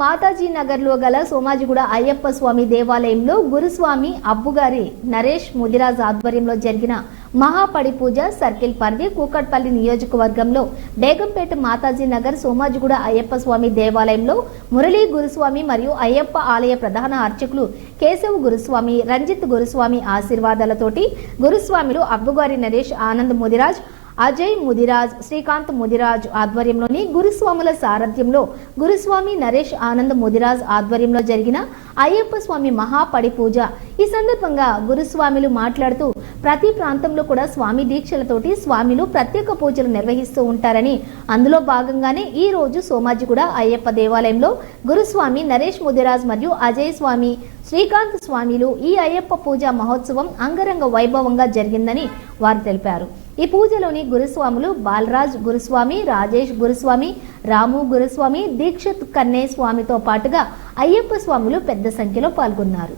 మాతాజీ నగర్లో గల సోమాజిగూడ అయ్యప్ప స్వామి దేవాలయంలో గురుస్వామి అబ్బుగారి నరేష్ ముదిరాజ్ ఆధ్వర్యంలో జరిగిన మహాపడి పూజ సర్కిల్ పరిధి కూకట్పల్లి నియోజకవర్గంలో బేగంపేట మాతాజీ నగర్ సోమాజిగూడ అయ్యప్ప స్వామి దేవాలయంలో మురళీ గురుస్వామి మరియు అయ్యప్ప ఆలయ ప్రధాన అర్చకులు కేశవ్ గురుస్వామి, రంజిత్ గురుస్వామి ఆశీర్వాదాలతోటి గురుస్వామిలు అబ్బుగారి నరేష్ ఆనంద్ ముదిరాజ్, అజయ్ ముదిరాజ్, శ్రీకాంత్ ముదిరాజ్ ఆధ్వర్యంలోని గురుస్వాముల సారథ్యంలో గురుస్వామి నరేష్ ఆనంద్ ముదిరాజ్ ఆధ్వర్యంలో జరిగిన అయ్యప్ప స్వామి మహాపడి పూజ. ఈ సందర్భంగా గురుస్వామిలు మాట్లాడుతూ ప్రతి ప్రాంతంలో కూడా స్వామి దీక్షలతోటి స్వామిలు ప్రత్యేక పూజలు నిర్వహిస్తూ ఉంటారని, అందులో భాగంగానే ఈ రోజు సోమాజిగూడ అయ్యప్ప దేవాలయంలో గురుస్వామి నరేష్ ముదిరాజ్ మరియు అజయ్ స్వామి, శ్రీకాంత్ స్వామిలు ఈ అయ్యప్ప పూజ మహోత్సవం అంగరంగ వైభవంగా జరిగిందని వారు తెలిపారు. ఈ పూజలోని గురుస్వాములు బాలరాజ్ గురుస్వామి, రాజేష్ గురుస్వామి, రాము గురుస్వామి, దీక్షిత్ కన్నే స్వామితో పాటుగా అయ్యప్ప స్వాములు పెద్ద సంఖ్యలో పాల్గొన్నారు.